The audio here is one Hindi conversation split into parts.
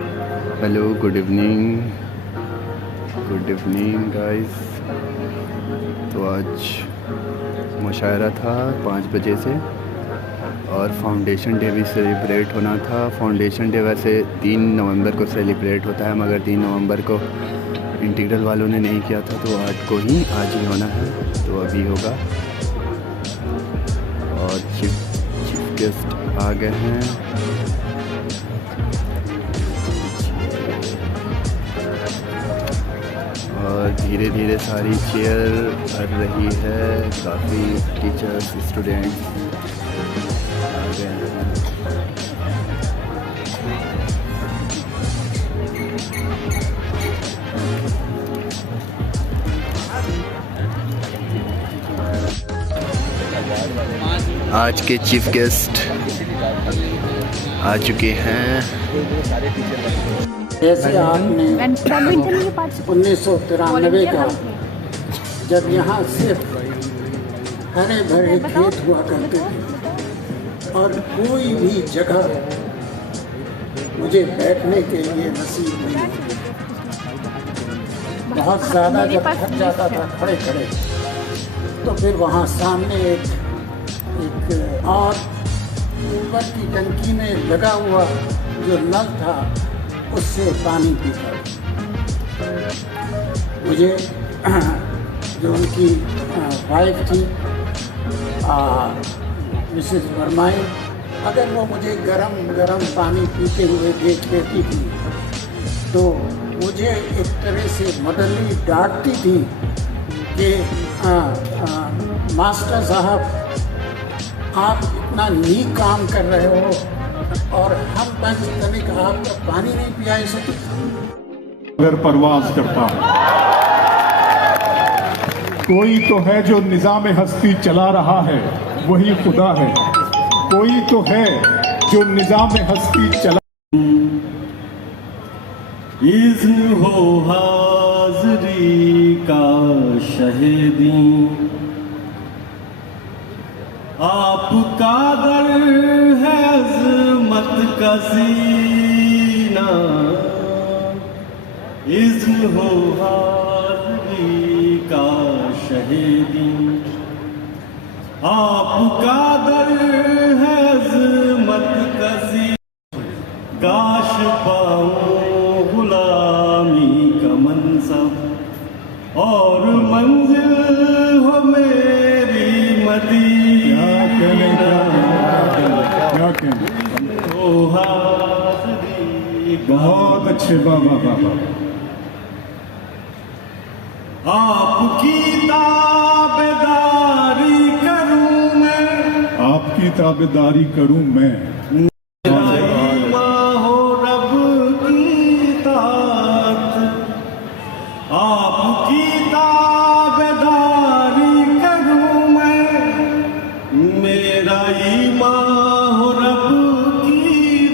Hello, good evening guys. तो आज मुशायरा था 5 बजे से और फाउंडेशन डे भी सेलिब्रेट होना था। फाउंडेशन डे वैसे 3 नवंबर को सेलिब्रेट होता है, मगर 3 नवंबर को इंटीग्रल वालों ने नहीं किया था, तो आज ही होना है, तो अभी होगा। और चीफ गेस्ट आ गए हैं। और धीरे धीरे सारी चेयर भर रही है, काफ़ी टीचर्स स्टूडेंट्स आ गए हैं। आज के चीफ गेस्ट आ चुके हैं। जैसे आपने 1993 का जब यहाँ सिर्फ हरे भरे खेत हुआ करते थे और कोई भी जगह मुझे बैठने के लिए नसीब नहीं होती, बहुत ज़्यादा जब थक जाता था खड़े खड़े, तो फिर वहाँ सामने एक और ऊपर की टंकी में लगा हुआ जो नल था उससे पानी पीता। मुझे जो उनकी वाइफ थी मिसेस वर्माएं, अगर वो मुझे गरम पानी पीते हुए देख लेती थी तो मुझे एक तरह से मदरली डांटती थी कि मास्टर साहब, आप इतना नीक काम कर रहे हो और हम पंच तनिक आपका पानी नहीं पिया सकते। अगर परवाज करता हूं, कोई तो है जो निजाम हस्ती चला रहा है, वही खुदा है। कोई तो है जो निजाम हस्ती चला। इज़्न हो हाज़री का शहीदी, आपका दर है अज़मत का सीना। इज़्न हो हाज़री का शहीदी, आपका दर है अज़मत का सीना। काश पाऊं गुलामी का मंसब और मंजिल हो मेरी मदीना। बहुत अच्छे, बाबा बाबा। आपकी ताबेदारी करूं मैं, आपकी ताबेदारी करूं मैं। हो रब की तात, आपकी ताबेदारी करूं मैं। मेरा ईमान हो रब की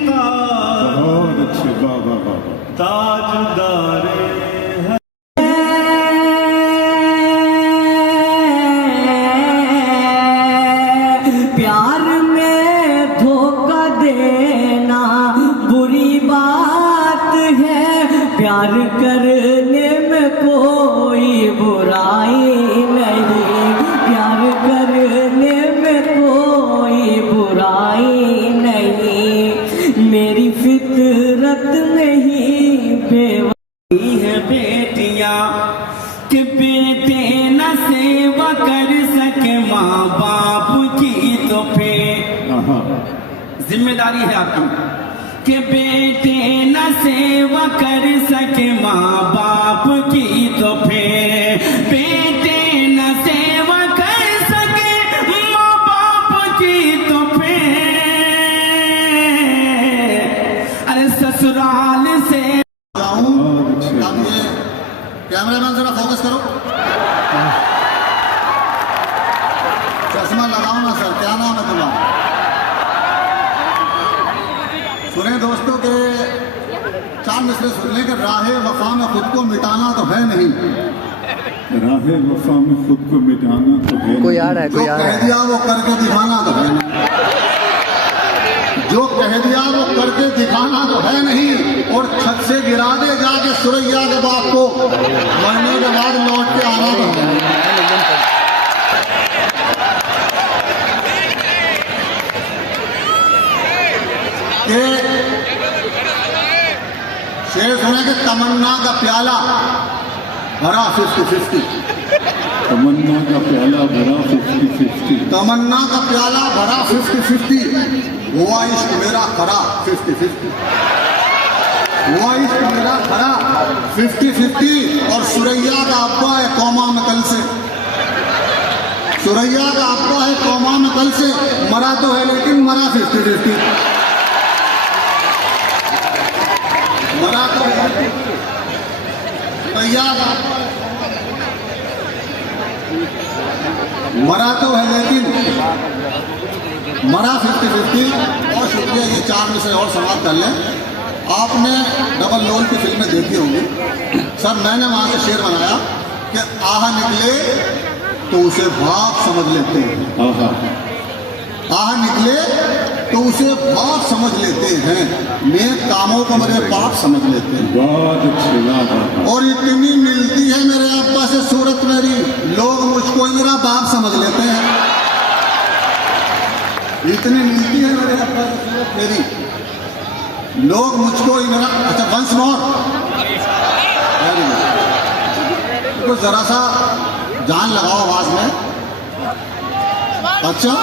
तात। बहुत अच्छे, बाबा बाबा। ताजदारे प्यार में धोखा देना बुरी बात है, प्यार करने में कोई बुराई नहीं, प्यार करने में कोई बुराई नहीं। मेरी फितरत में ही बेवफाई है बेटियां कि बेटे न सेवा कर सके माँ बाप की, तो फिर जिम्मेदारी है आपकी कि बेटे न सेवा कर सके माँ बाप की, तो फिर बेटे न सेवा कर सके माँ बाप की, तो फिर अरे ससुराल से कैमरामैन जरा फोकस करो, चश्मा लगाओ ना सर। क्या नाम है तुम्हारा? सुने दोस्तों के 4 मिसरे सुनने के राहे वफा में खुद को मिटाना तो है नहीं, राहे वफा में खुद को मिटाना तो है। कोई आ रहा है, कोई आ रहा कह दिया वो करके दिखाना तो है नहीं, जो कह दिया वो करके दिखाना तो है नहीं। और सुरैया के बाप को मरने के बाद लौट के आना था। शेर सुने कि तमन्ना का प्याला भरा 50-50। तमन्ना का प्याला भरा 50-50। तमन्ना का प्याला भरा 50-50। हुआ इश्क मेरा खरा 50-50। हुआ इश्क मेरा खरा 50-50। और सुरैया का अब्बा है कौमा में कल से। सुरैया का अब्बा है कौमा में कल से। मरा तो है लेकिन मरा 50-50। मरा तो है तैयार, मरा तो है लेकिन मरा 50-50। और शुक्रिया, ये 4 में से और समाप्त कर लें। आपने डबल रोल की फिल्में देखी होंगी सर। मैंने वहां से शेर बनाया कि आह निकले तो उसे बाप समझ लेते हैं। आह निकले तो उसे बाप समझ लेते हैं। नेक कामों को मेरे बाप समझ लेते हैं। बहुत अच्छी बात है। और इतनी मिलती है मेरे अब्बा से सूरत मेरी, लोग मुझको ही मेरा बाप समझ लेते हैं। इतनी मिलती है मेरे अब्बा से सूरत मेरी, लोग मुझको ही मेरा। अच्छा, वंस मोर, तो जरा सा जान लगाओ आवाज में। अच्छा,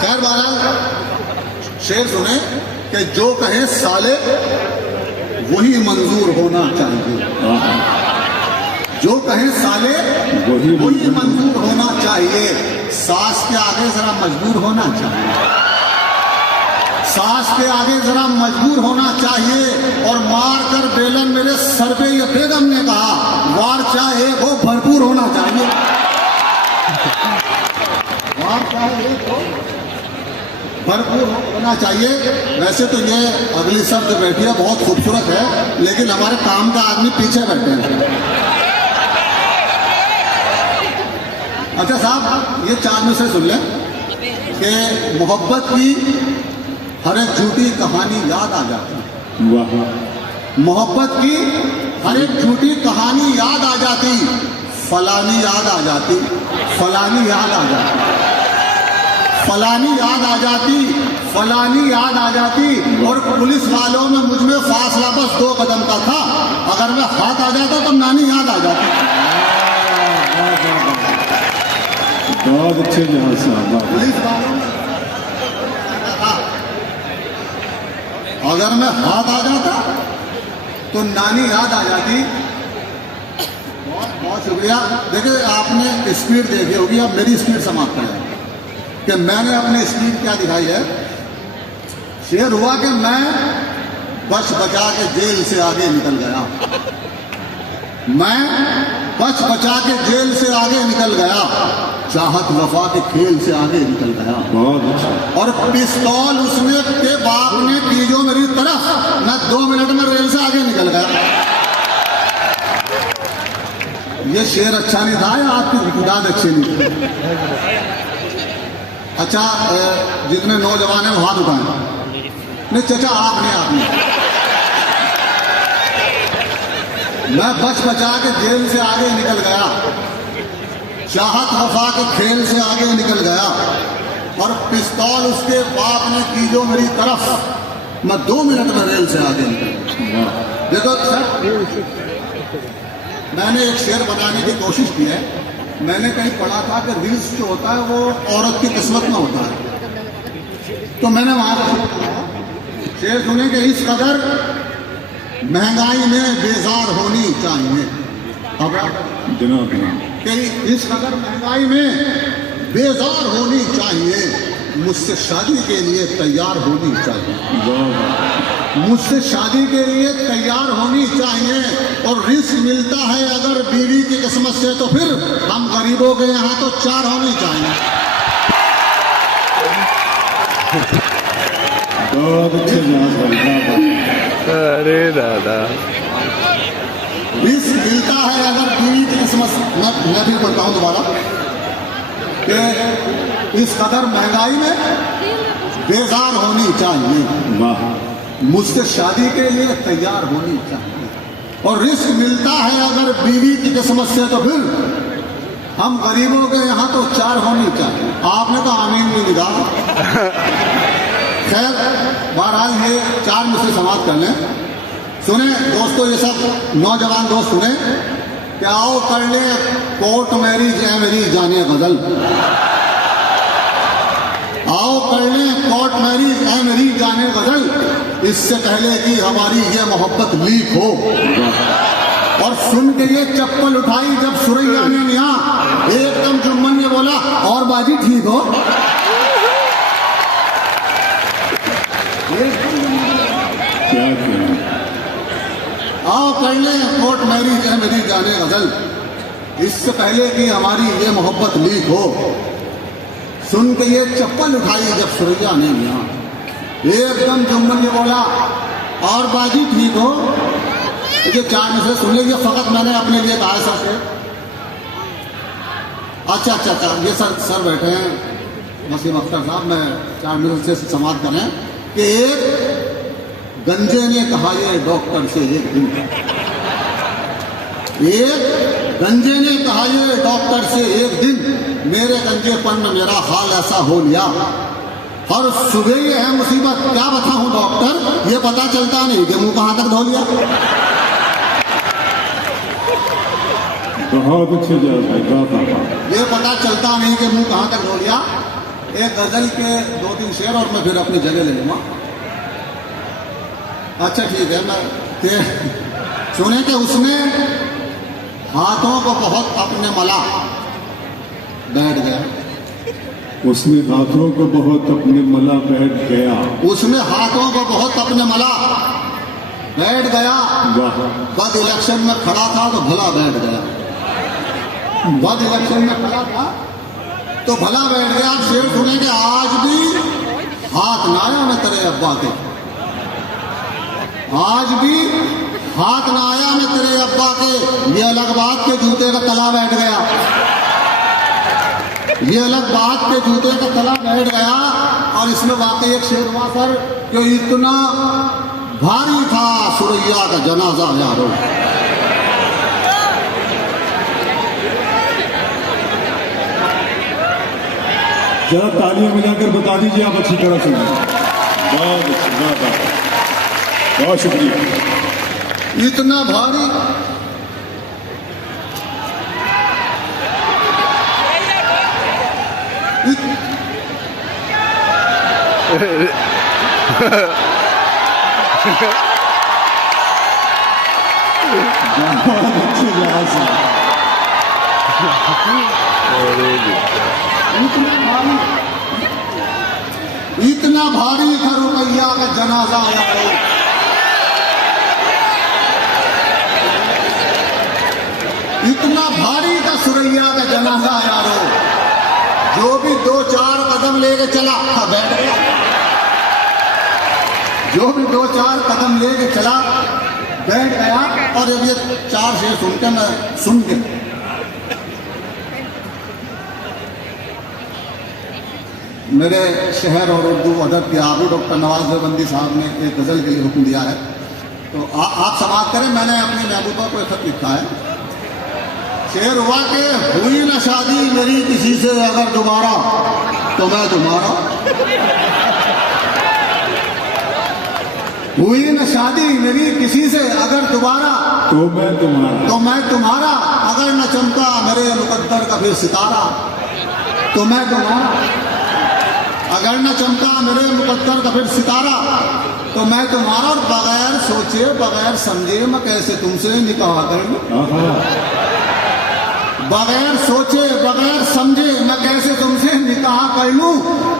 खैर बहरहाल शेर सुने कि जो कहे साले वही मंजूर होना चाहिए। जो कहे साले वही मंजूर होना चाहिए। सास के आगे जरा मजबूर होना चाहिए। सास के आगे जरा मजबूर होना चाहिए। और मार कर बेलन मेरे सर पे ये बेगम ने कहा, वार चाहे वो भरपूर होना चाहिए। वार चाहे वो भरपूर होना चाहिए। वैसे तो ये अगली शब्द बैठी है बहुत खूबसूरत है, लेकिन हमारे काम का आदमी पीछे बैठे हैं। अच्छा साहब, ये 4 में से सुन लें कि मोहब्बत की हर एक झूठी कहानी याद आ जाती है। वाह। मोहब्बत की हर एक झूठी कहानी याद आ जाती। फलानी याद आ जाती, फलानी याद आ जाती, फलानी याद आ जाती, फलानी याद आ जाती। और पुलिस वालों में मुझ में फासला बस 2 कदम का था। अगर मैं हाथ आ जाता तो नानी याद आ जाती। बहुत अच्छे जहां साहब। पुलिस वालों में अगर मैं हाथ आ जाता तो नानी याद आ जाती। बहुत बहुत शुक्रिया। देखिए, आपने स्पीड देखी होगी, अब मेरी स्पीड समाप्त है कि मैंने अपनी स्पीड क्या दिखाई है। शेर हुआ कि मैं बच बचा के जेल से आगे निकल गया। मैं बच बचा के जेल से आगे निकल गया। चाहत वफा के खेल से आगे निकल गया। बहुत अच्छा। और पिस्तौल उसने के बाप ने की जो मेरी तरफ, मैं 2 मिनट में रेल से आगे निकल गया। ये शेर अच्छा नहीं था या आपकी दाद अच्छी नहीं थी? अच्छा, जितने नौजवान हैं वो हाथ उठाएं। नहीं चाचा, आपने मैं बच बचा के जेल से आगे निकल गया। चाहत वफा के खेल से आगे निकल गया। और पिस्तौल उसके बाप ने की जो मेरी तरफ, मैं 2 मिनट में रेल से आगे निकल गया। देखो सर, मैंने एक शेर बनाने की कोशिश की है। मैंने कहीं पढ़ा था कि रिस्क जो होता है वो औरत की किस्मत में होता है। तो मैंने वहां पर शेर सुने कि इस कदर महंगाई में बेजार होनी चाहिए। अब कि इस कदर महंगाई में बेजार होनी चाहिए। मुझसे शादी के लिए तैयार होनी चाहिए। मुझसे शादी के लिए तैयार होनी चाहिए। और रिस्क मिलता है अगर बीवी की किस्मत से, तो फिर हम गरीबों के यहाँ तो 4 होनी चाहिए। बहुत अच्छे। अरे दादा, रिस्क मिलता है अगर बीवी की किस्मत। मैं भी पढ़ता हूँ दोबारा कि इस कदर महंगाई में बेजार होनी होनी चाहिए, वाह, मुझसे शादी के लिए तैयार होनी चाहिए। और रिस्क मिलता है अगर बीवी की किस्मत से तो फिर हम गरीबों के यहाँ तो 4 होनी चाहिए। आपने तो आमीन नहीं निकाला। खैर बहरहाल ये 4 मुझसे समाप्त कर लें। सुने दोस्तों, ये सब नौजवान दोस्त सुने कि आओ कर ले कोर्ट मैरिज है मेरी जाने गजल, आओ कर ले कोर्ट मैरिज है मेरी जाने गजल, इससे पहले कि हमारी ये मोहब्बत लीक हो। और सुन के ये चप्पल उठाई जब सुरैया ने यहाँ, एकदम जुम्मन ने बोला और बाजी ठीक हो। क्या किया? आओ कर ले कोर्ट मैरिज है मेरी जाने गजल, इससे पहले कि हमारी ये मोहब्बत लीक हो। सुन के ये चप्पल उठाई जब सुरैया ने यहाँ, एकदम जुम्मन ने बोला और बाजी ठीक हो। ये 4 में से सुन लीजिए, फकत मैंने अपने लिए कहा सर से। अच्छा, ये सर बैठे हैं वसीम अख्तर साहब, मैं 4 मिनट से समाप्त करें कि एक गंजे ने कहा ये डॉक्टर से एक दिन, एक गंजे ने कहा ये डॉक्टर से एक दिन, मेरे गंजेपन में मेरा हाल ऐसा हो लिया। और सुबह ये है मुसीबत, क्या बताऊं डॉक्टर, ये पता चलता नहीं कि मुंह कहां तक धो लिया। बहुत अच्छे जवाब। ये पता चलता नहीं कि मुंह कहां तक धो लिया। एक गजल के 2-3 शेर और मैं फिर अपनी जगह ले लूंगा। अच्छा ठीक है, मैं सुने कि उसने हाथों को बहुत अपने मला, बैठ गया। उसने हाथों को बहुत अपने मला बैठ गया। उसने हाथों को बहुत अपने मला बैठ गया। वाह, बद इलेक्शन में खड़ा था तो भला बैठ गया। बद इलेक्शन में खड़ा था तो भला बैठ गया। आप शेर सुनेंगे, आज भी हाथ ना आया मैं तेरे अब्बा के, आज भी हाथ ना आया मैं तेरे अब्बा के, ये अलग बात के जूते का तला बैठ गया, ये अलग बात के जूते का तला बैठ गया। और इसमें वाकई एक शेर हुआ सर कि इतना भारी था सुरैया का जनाजा यारो। जरा तालियां मिलाकर बता दीजिए आप अच्छी तरह से। बहुत शुक्रिया। इतना भारी इतना भारी था रुपैया का जनाजा यारो। इतना भारी था सुरैया का जनाजा यारो, जो भी 2-4 कदम लेके चला बैठ गया, जो भी 2-4 कदम लेके चला बैठ गया। और जब ये 4 शेर सुन के मैं सुन के मेरे शहर और उर्दू अदब के आबू डॉक्टर नवाज देवबंदी साहब ने एक गज़ल के लिए हुक्म दिया है, तो आप समाप्त करें। मैंने अपनी महबूबा को एक खत लिखा है। शेर हुआ कि हुई न शादी मेरी किसी से अगर दोबारा तो मैं तुम्हारा, हुई न शादी मेरी किसी से अगर दोबारा तो मैं तुम्हारा, तो मैं तुम्हारा, अगर न चमका मेरे मुकद्दर का फिर सितारा तो मैं तुम्हारा, अगर न चमका मेरे मुकद्दर का फिर सितारा तो मैं तुम्हारा। और बगैर सोचे बगैर समझे मैं कैसे तुमसे निकाह कर लूं, बगैर सोचे बगैर समझे मैं कैसे तुमसे निकाह कर लूं।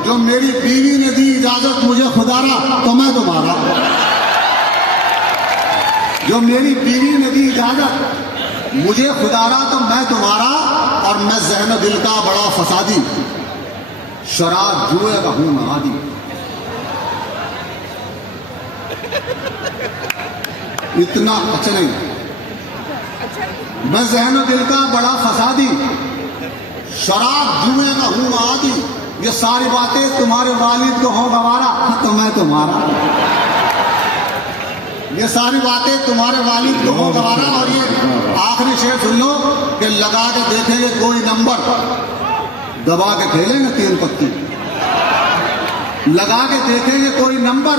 जो मेरी बीवी ने दी इजाजत मुझे खुदारा तो मैं तुम्हारा, जो मेरी बीवी ने दी इजाजत मुझे खुदारा तो मैं तुम्हारा। और मैं ज़हन दिल का बड़ा फसादी, शराब जुए का हूं मैं आदि। इतना अच्छा नहीं, मैं ज़हन दिल का बड़ा फसादी, शराब जुए का हूं मैं आदि। ये सारी बातें तुम्हारे वालिद को हो गवारा तो मैं तुम्हारा। ये सारी बातें तुम्हारे वालिद को गवारा। और ये आखिरी शेर सुन लो कि लगा के देखेंगे कोई नंबर, दबा के खेलेंगे 3 पत्ती। लगा के देखेंगे कोई नंबर,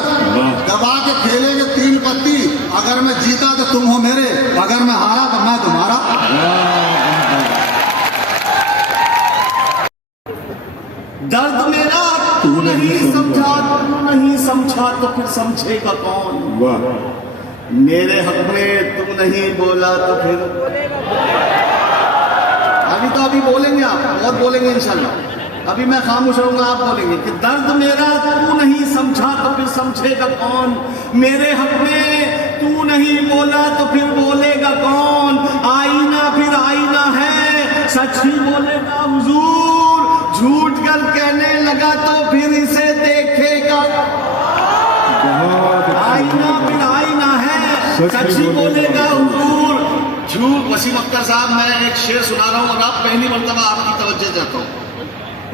दबा के खेलेंगे 3 पत्ती। अगर मैं जीता तो तुम हो मेरे, अगर मैं हारा तो मैं तुम्हारा। दर्द मेरा तू नहीं समझा, तू नहीं समझा तो फिर समझेगा कौन। मेरे हक में तुम नहीं बोला तो फिर अभी बोलेंगे आप, और बोलेंगे इंशाल्लाह। अभी मैं खामोश रहूंगा, आप बोलेंगे कि दर्द मेरा तू नहीं समझा तो फिर समझेगा कौन। मेरे हक में तू नहीं बोला तो फिर बोलेगा कौन। आईना फिर आईना है, सच ही बोलेगा हुजूर। झूठ कर कहने लगा तो फिर इसे देखेगा। आईना फिर आईना है, सच ही बोलेगा हुजूर। झूठ। वसीम अख्तर साहब, मैं एक शेर सुना रहा हूँ और आप पहली मर्तबा आपकी तवज्जो चाहता हूँ,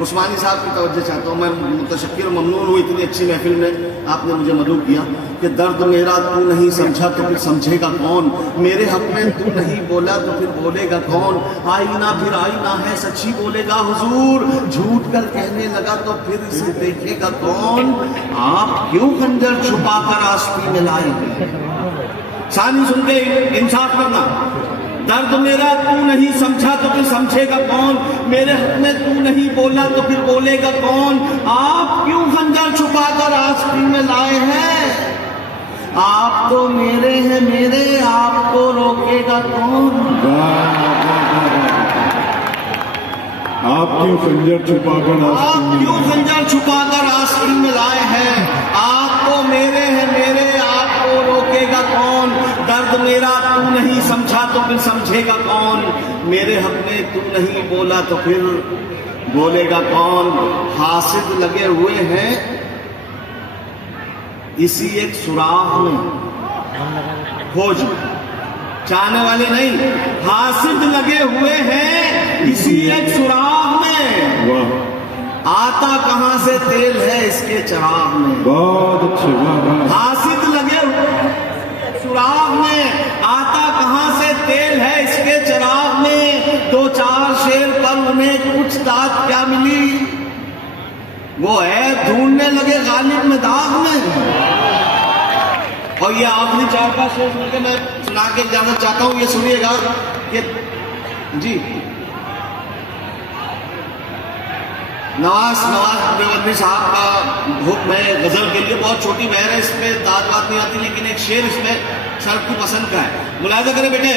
उस्मानी साहब की तवज्जो चाहता हूँ। मैं मुतशक्किर और ममनून हूँ, इतनी अच्छी महफिल में आपने मुझे मदऊ किया कि दर्द मेरा तू नहीं समझा तो फिर समझेगा कौन। मेरे हक में तू नहीं बोला तो फिर बोलेगा कौन। आईना फिर आईना है, सच ही बोलेगा हुजूर। झूठ कर कहने लगा तो फिर इसे देखेगा कौन। आप क्यों खंजर छुपा कर आस्तीन में लाए। सानी सुन के इंसाफ करना। दर्द मेरा तू नहीं समझा तो फिर समझेगा कौन। मेरे हक में तू नहीं बोला तो फिर बोलेगा कौन। आप क्यों खंजर छुपा कर आस्तीन में लाए हैं। आप तो मेरे हैं मेरे, आपको रोकेगा कौन। आप क्यों खंजर छुपाकर आप क्यों खंजर छुपाकर आस्तीन में लाए हैं। आप तो मेरे हैं मेरे, आपको रोकेगा कौन। दर्द मेरा तू नहीं समझा तो फिर समझेगा कौन। मेरे हक में तू नहीं बोला तो फिर बोलेगा कौन। हासिद लगे हुए हैं इसी एक सुराख में, खोज चाहने वाले नहीं। हासिद लगे हुए हैं इसी एक सुराख में। आता कहां से तेल है इसके चिराग में। बहुत अच्छे। हासिद लगे हुए सुराग में, आता कहां से तेल है इसके चिराग में। 2-4 शेर पर उन्हें कुछ दाद क्या मिली। वो है ढूंढने लगे गालिब में दाग में। और ये आखिरी 4-5 शेर सुन के मैं सुना के इजाजत चाहता हूं। ये सुनिएगा कि जी नवाज देवबंदी साहब का हुक्म है गजल के लिए। बहुत छोटी बहर है, इसमें दाद बात नहीं आती, लेकिन एक शेर इसमें सर की पसंद का है। मुलाहिजा करें बेटे,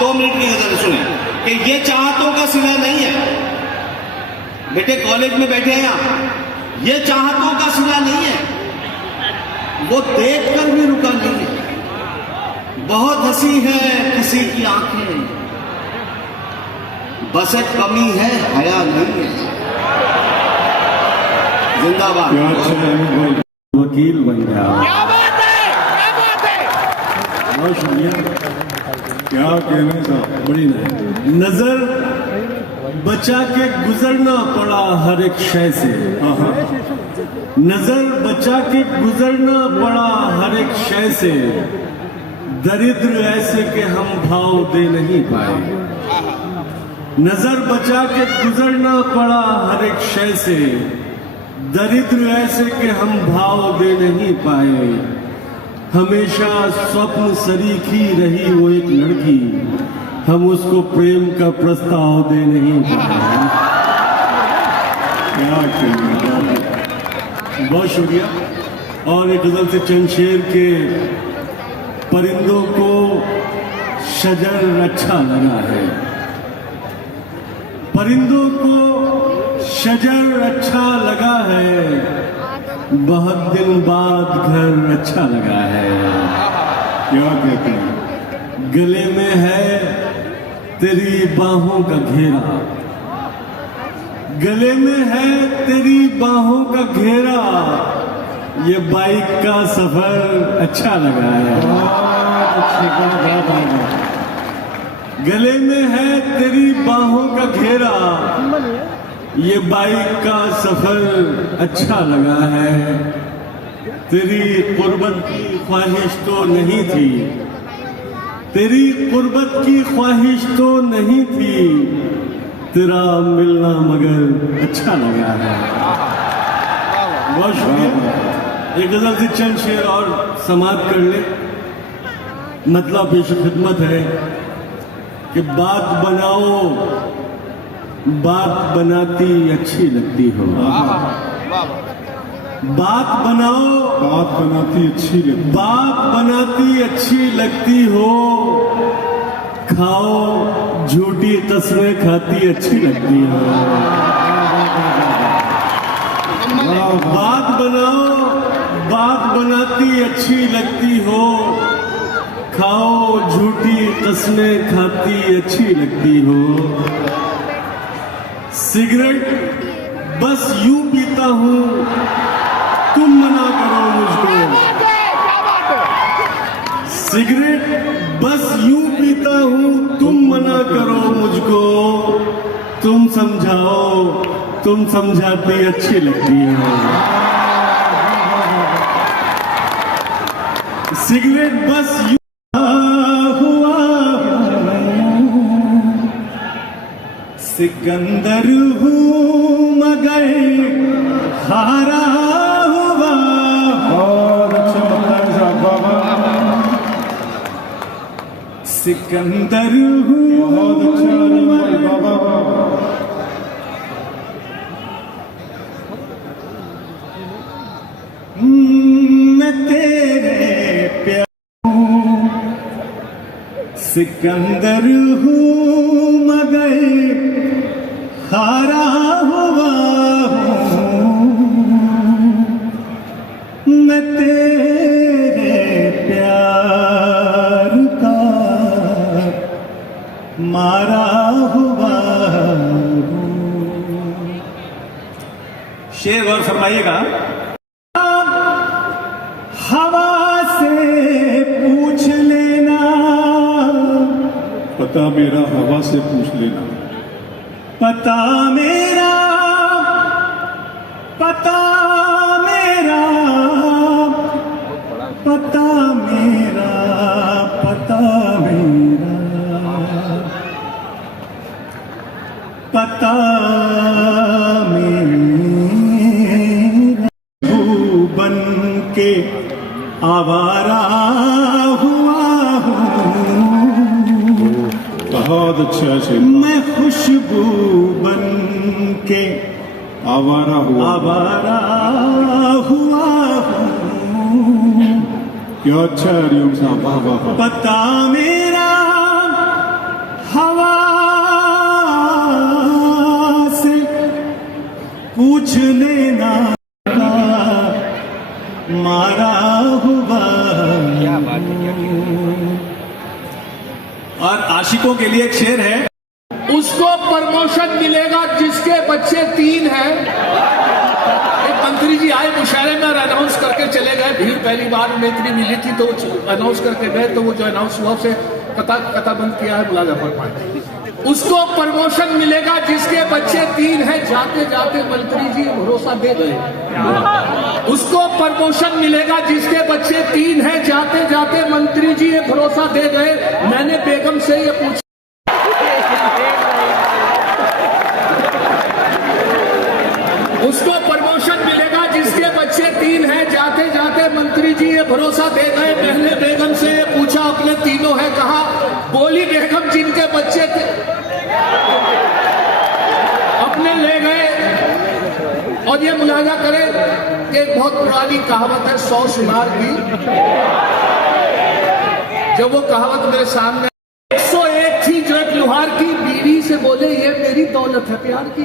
2 मिनट की गजल सुने कि ये चाहतों का सिला नहीं है। बेटे कॉलेज में बैठे हैं आप, ये चाहतों का सिला नहीं है। वो देख कर भी रुका नहीं है। बहुत हंसी है किसी की आंखें, बस एक कमी है हया नहीं है। जिंदाबाद। वकील बन गया। क्या बात है। बहुत शुक्रिया। क्या कहने साहब, बड़ी नजर बचा के गुजरना पड़ा हर एक शय से। नजर बचा के गुजरना पड़ा हर एक शय से। दरिद्र ऐसे के हम भाव दे नहीं पाए। नजर बचा के गुजरना पड़ा हर एक शय से। दरिद्र ऐसे के हम भाव दे नहीं पाए। हमेशा स्वप्न सरीखी रही वो एक लड़की, हम उसको प्रेम का प्रस्ताव दे नहीं पाए। क्या कहना। बहुत शुक्रिया। और एक गजल से चंद शेर के परिंदों को शजर अच्छा लगा है। परिंदों को शजर अच्छा लगा है, बहुत दिन बाद घर अच्छा लगा है। क्या कहते हैं। गले में है तेरी बाहों का घेरा। गले में है तेरी बाहों का घेरा। ये बाइक का सफर अच्छा लगा है। गले में है तेरी बाहों का घेरा। ये बाइक का सफर अच्छा लगा है। तेरी कुर्बत की ख्वाहिश तो नहीं थी, तेरी कुर्बत की ख्वाहिश तो नहीं थी, तेरा मिलना मगर अच्छा लगा है। बहुत शुक्रिया। एक गजल से चंद शेर और समाप्त कर ले। मतलब पेश खिदमत है कि बात बनाओ, बात बनाती अच्छी लगती हो। बात बनाओ, बात बनाती अच्छी लगती, बात बनाती अच्छी लगती हो। खाओ झूठी कसमें खाती अच्छी लगती हो। बात बनाओ, बात बनाती अच्छी लगती हो। खाओ झूठी कसमें खाती अच्छी लगती हो। सिगरेट बस यूं पीता हूं, तुम मना करो मुझको। सिगरेट बस यूं पीता हूं, तुम मना करो मुझको। तुम समझाओ, तुम समझाती अच्छी लगती हो। सिगरेट बस यूं हुआ, सिकंदर हूं मगर हारा हुआ। और अच्छा लगता है साहब बाबा, सिकंदर हूं बहुत अच्छा मगर बाबा। मैं तेरे प्यार सिकंदर हूं मगर हारा हुआ हूं। मैं तेरे प्यार का मारा हुआ हूं। शेर गौर फरमाइएगा। हवा से पूछ लेना, पता मेरा हवा से पूछ लेना। पता मेरा, पता मेरा, पता मेरा, पता मेरा, पता मेरा। बन के आवारा हुआ हूँ। बहुत अच्छा से मैं खुशबू बन के आवारा हुआ। आवारा हुआ हूँ। क्या अच्छा है हरिओम साहब, वाह वाह वाह। पता मेरा हवा से पूछ लेना, मारा हुआ। और आशिकों के लिए एक शेर है। उसको प्रमोशन मिलेगा जिसके बच्चे 3 हैं। एक मंत्री जी आए मुशायरे में और अनाउंस करके चले गए। भीड़ पहली बार में इतनी मिली थी तो अनाउंस करके गए, तो वो जो अनाउंस हुआ उसे कता बंद किया है मुलाजा फरमाए। उसको प्रमोशन मिलेगा जिसके बच्चे 3 हैं। जाते जाते मंत्री जी भरोसा दे गए। उसको प्रमोशन मिलेगा जिसके बच्चे 3 हैं। जाते जाते मंत्री जी ये भरोसा दे गए। मैंने बेगम से ये पूछा, उसको प्रमोशन मिलेगा जिसके बच्चे 3 हैं। जाते जाते मंत्री जी ये भरोसा दे गए। मैंने बेगम से ये पूछा अपने तीनों है कहा? बोली बेगम जिनके बच्चे थे अपने ले गए। और ये मुलाजा करें, एक बहुत पुरानी कहावत है 100 सुनार की। जब वो कहावत मेरे सामने 101 थी जो एक लुहार की बीवी से बोले ये मेरी दौलत है प्यार की।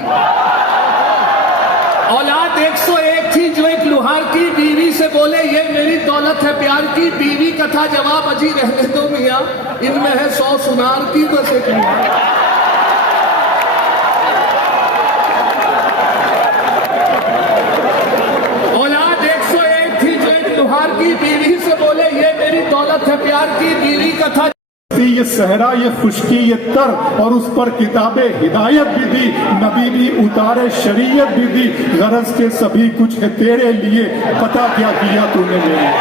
औलाद 101 थी जो एक लुहार की बीवी से बोले ये मेरी दौलत है प्यार की। बीवी का था जवाब अजी रहने दो मियां, इनमें है 100 सुनार की बस एक लुहार। औलाद 101 थी जो एक लुहार की बीवी से बोले ये मेरी दौलत है प्यार की। बीवी का था बस्ती ये सहरा ये खुशकी ये तर, और उस पर किताबे हिदायत भी दी, नबी भी उतारे शरीयत भी दी। गरज के सभी कुछ है तेरे लिए, पता क्या किया तूने मेरे।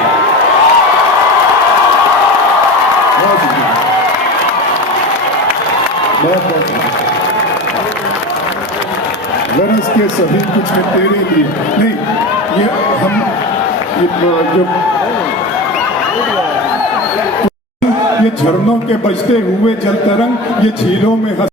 बहुत गरज के सभी कुछ है तेरे लिए। नहीं, ये हम ये झरनों के बजते हुए जल तरंग, ये झीलों में